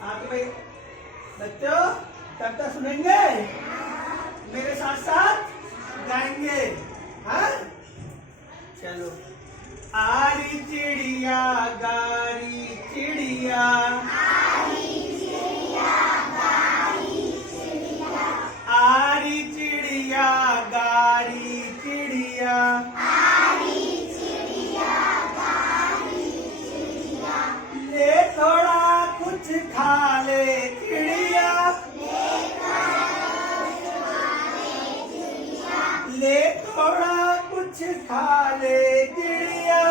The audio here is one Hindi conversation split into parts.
आपके भाई बच्चों कविता सुनेंगे, मेरे साथ साथ गाएंगे। हाँ चलो। आरी चिड़िया गारी चिड़िया, आरी चिड़िया गारी चिड़िया, आरी चिड़िया गारी चिड़िया, आरी चिड़िया गारी चिड़िया, ले थोड़ा कुछ खा ले चिड़िया, ले थोड़ा कुछ खा ले चिड़िया,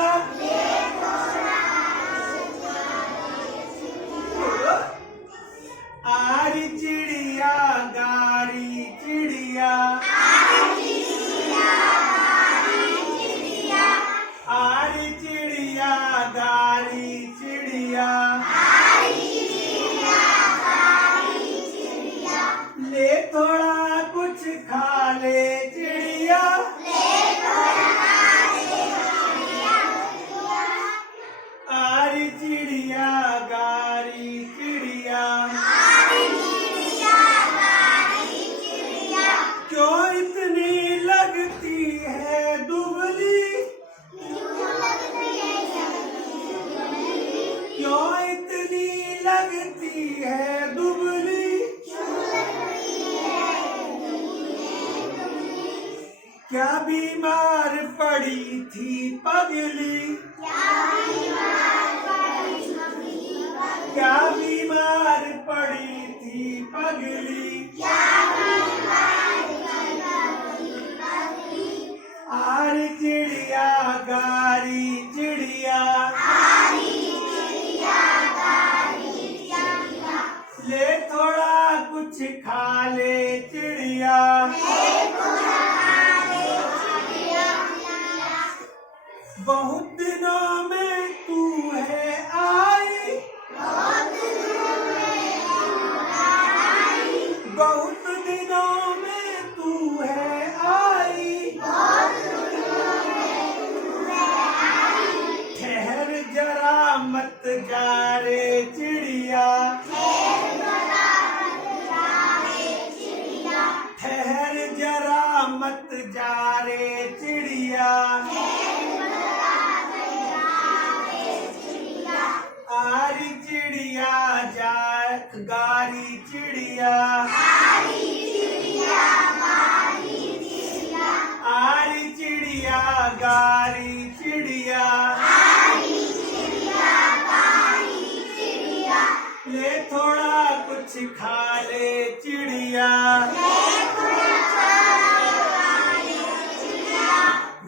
आरी चिड़िया गारी चिड़िया, आरी चिड़िया गारी चिड़िया, ले थोड़ा कुछ खा ले चिड़िया, आरी चिड़िया गारी चिड़िया, क्यों इतनी लगती है दुबली, क्यों इतनी लगती है दुबली, क्या बीमार पड़ी थी पगली, क्या बीमार पड़ी थी पगली, आरी चिड़िया गारी चिड़िया, ले थोड़ा कुछ खा ले चिड़िया, बहुत दिनों में तू है आई, बहुत दिनों में तू है आई, ठहर जरा मत जा रे चिड़िया, ठहर जरा मत जा रे चिड़िया, आरी चिड़िया जा गारी चिड़िया, आरी चिड़िया गारी चिड़िया, ले थोड़ा कुछ खा ले चिड़िया,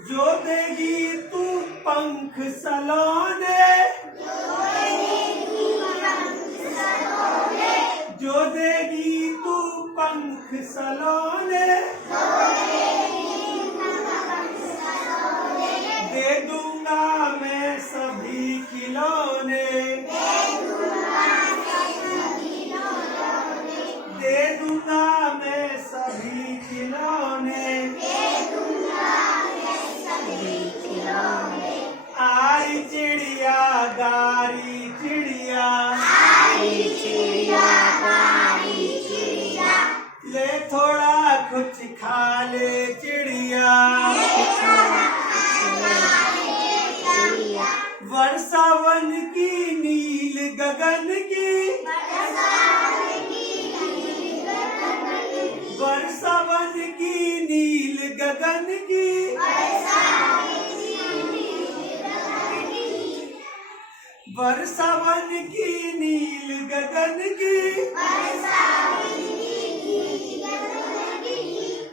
जो देगी तू पंख सलोने, जो देगी तू पंख सलोने, दे दूंगा मैं सभी खिलौने, दे दूंगा मैं सभी खिलौने, आरी चिड़िया गारी चिड़िया, ले थोड़ा कुछ खा ले चिड़िया, वर्षावन की नील गगन की, वर्षावन की नील गगन की, वर्षावन की नील गगन की,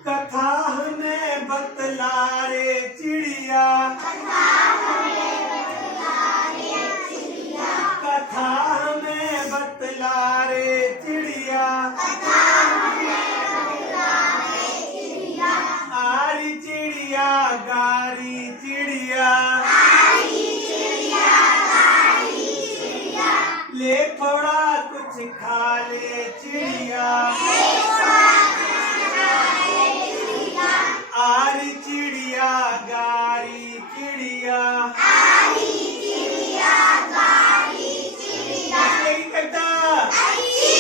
कथा हमें बतला रे चिड़िया, कथा हमें बतला रे चिड़िया, आरी चिड़िया गारी चिड़िया, ले थोड़ा कुछ खा ले चिड़िया, आरी चिड़िया गारी चिड़िया, यही कहता अच्छी